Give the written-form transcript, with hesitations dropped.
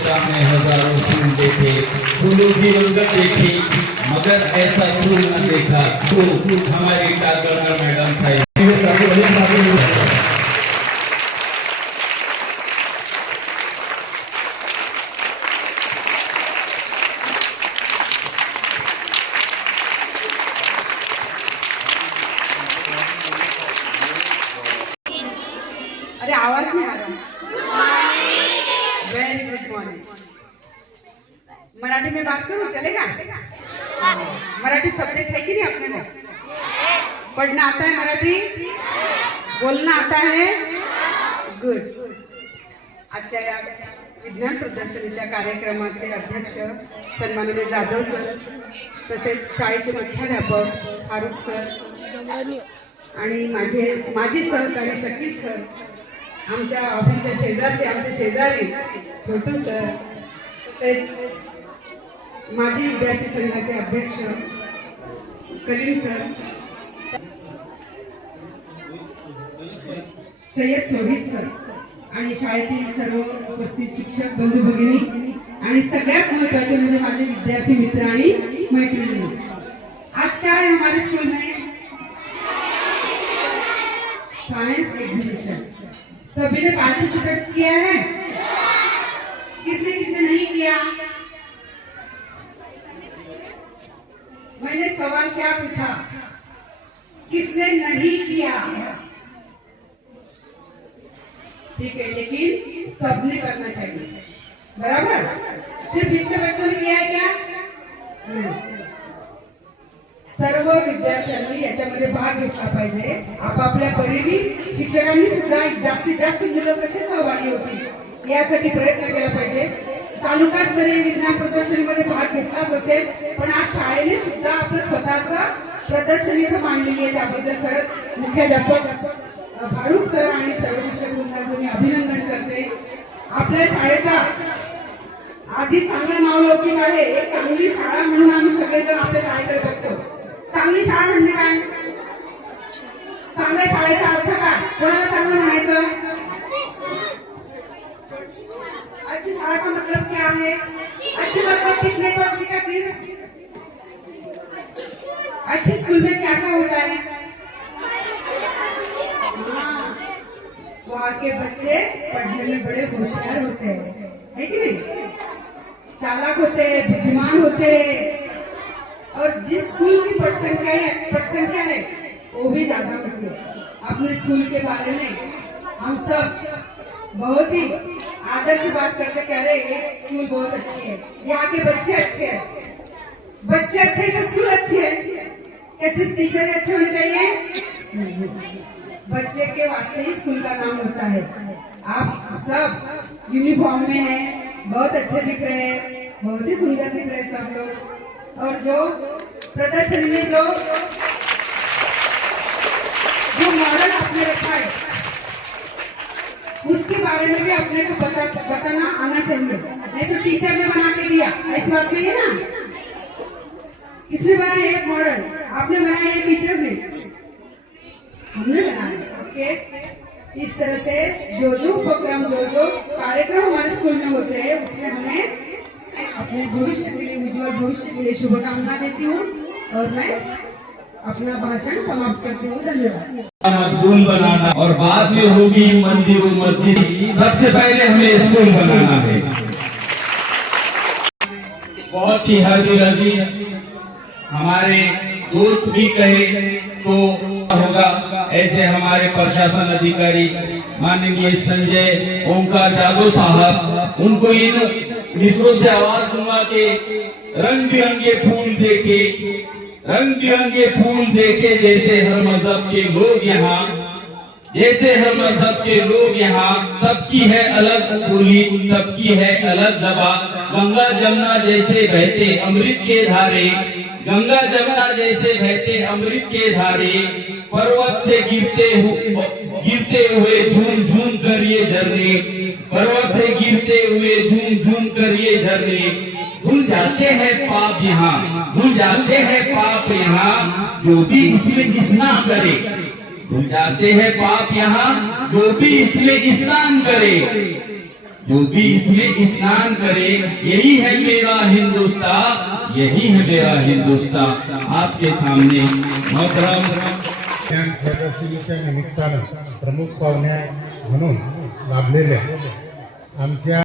खुदा में हजारों फूल देखे, फूलों की रंगत देखी, मगर ऐसा फूल न देखा तो हमारी काकड़कर मैडम साहब। अरे आवाज नहीं आ रहा। Very good morning. मराठी में बात करूं चलेगा? मराठी सब्जेक्ट है कि नहीं अपने को? पढ़ना आता है मराठी? बोलना आता है? गुड। आजच्या या विज्ञान प्रदर्शनीच्या कार्यक्रमाचे अध्यक्ष सन्माननीय जाधव सर, तसेच शाळेचे मुख्याध्यापक फारुख सर आणि माजी सहकारी शकील सर, आमच्या ऑफिसच्या शेजारचे आमचे शेजारी छोटू सर, तसेच माजी विद्यार्थी संघाचे अध्यक्ष कलीम सर, सय्यद सोहित सर आणि शाळेतील सर्व उपस्थित शिक्षक बंधू भगिनी आणि सगळ्यात महत्त्वाचे म्हणजे माझे विद्यार्थी मित्र आणि मैत्रिणी, आज क्या है हमारे स्कूल में? Science exhibition. सभी ने पार्टिसिपेट किया है? किसने किसने नहीं किया? मैंने सवाल क्या पूछा? किसने नहीं किया? ठीक है, लेकिन सबने करना चाहिए, बराबर? सिर्फ इसके बच्चों ने किया है क्या? नहीं। सर्व विद्यार्थ्यांनी याच्यामध्ये भाग घेतला पाहिजे। आपापल्या परीने शिक्षकांनी सुद्धा जास्तीत जास्त मुलं कशी सहभागी होतील यासाठी प्रयत्न केला पाहिजे। तालुकास्तरीय विज्ञान प्रदर्शनीमध्ये भाग घेतलाच असेल, पण आज शाळेने सुद्धा आपलं स्वतःचा प्रदर्शनी इथं मांडलेली आहे, त्याबद्दल खरंच मुख्याध्यापक फारुख सर आणि सर्व शिक्षक वृंदाचं मी अभिनंदन करते। आपल्या शाळेचा आधी चांगलं नावलौकिक आहे, एक चांगली शाळा म्हणून आम्ही सगळेजण आपल्या शाळेकडे बघतो। चांगली शाळा म्हणजे काय? चांगल्या शाळेचा अर्थ काय? कोणाला चांगलं म्हणायचं? अच्छी शाळा का मतलब क्या है? अच्छी मतलब कितने को अच्छी का सिर्फ? अच्छी स्कूल में क्या क्या होता है? वहाँ के बच्चे पढ़ने में बड़े होशियार होते हैं, है कि नहीं? चालाक होते हैं, बुद्धिमान होते हैं, और जिस स्कूल की पटसंख्या है वो भी ज्यादा होती है। अपने स्कूल के बारे में हम सब बहुत ही आदर से बात करते, कह रहे ये स्कूल बहुत अच्छी है, यहाँ के बच्चे अच्छे हैं। बच्चे अच्छे हैं तो स्कूल अच्छी है। क्या सिर्फ टीचर अच्छे होने चाहिए? बच्चे के वास्ते ही स्कूल का नाम होता है। आप सब यूनिफॉर्म में हैं, बहुत अच्छे दिख रहे हैं, बहुत ही सुंदर दिख रहे हैं सब लोग। और जो प्रदर्शनी में जो मॉडल आपने रखा है उसके बारे में भी अपने को बताना आना चाहिए, नहीं तो टीचर ने बना के दिया ऐसी बात नहीं है ना। किसने बनाया एक मॉडल? आपने बनाया या टीचर ने? हमने बनाया। ओके, इस तरह से जो उपक्रम जो कार्यक्रम हमारे स्कूल में होते हैं उसमें हमें अपने भविष्य के लिए, उज्जवल भविष्य के लिए शुभकामना देती हूँ और मैं अपना भाषण समाप्त करती हूँ। धन्यवाद। स्कूल बनाना और बाद में होगी मंदिर और मस्जिद, सबसे पहले हमें स्कूल बनाना है। बहुत ही हाजिर अजीज हमारे दोस्त भी कहे तो होगा, ऐसे हमारे प्रशासन अधिकारी माननीय संजय ओंकार जादव साहब, उनको इन मिसरों से आवाज दूंगा कि रंग बिरंगे फूल देखे, रंग बिरंगे फूल देखे, जैसे हर मजहब के लोग यहाँ, जैसे हर मजहब के लोग यहाँ, सबकी है अलग बोली, सबकी है अलग जबान। गंगा जमुना जैसे बहते अमृत के धारे, गंगा जमुना जैसे बहते अमृत के धारे, पर्वत से गिरते हुए झूम झूम कर ये झरने, पर्वत से गिरते हुए झूम झूम कर ये झरने, धुल जाते हैं पाप यहाँ, धुल जाते हैं पाप यहाँ, जो भी इसमें स्नान करे, धुल जाते हैं पाप यहाँ, जो भी इसमें स्नान करे। जो भी इसमें स्नान करे, यही है मेरा हिंदुस्तान, यही है मेरा हिंदुस्तान। आपके सामने मोहतरम प्रजासत्ताकाच्या निमित्तानं प्रमुख पाहुण्या म्हणून लाभलेल्या आमच्या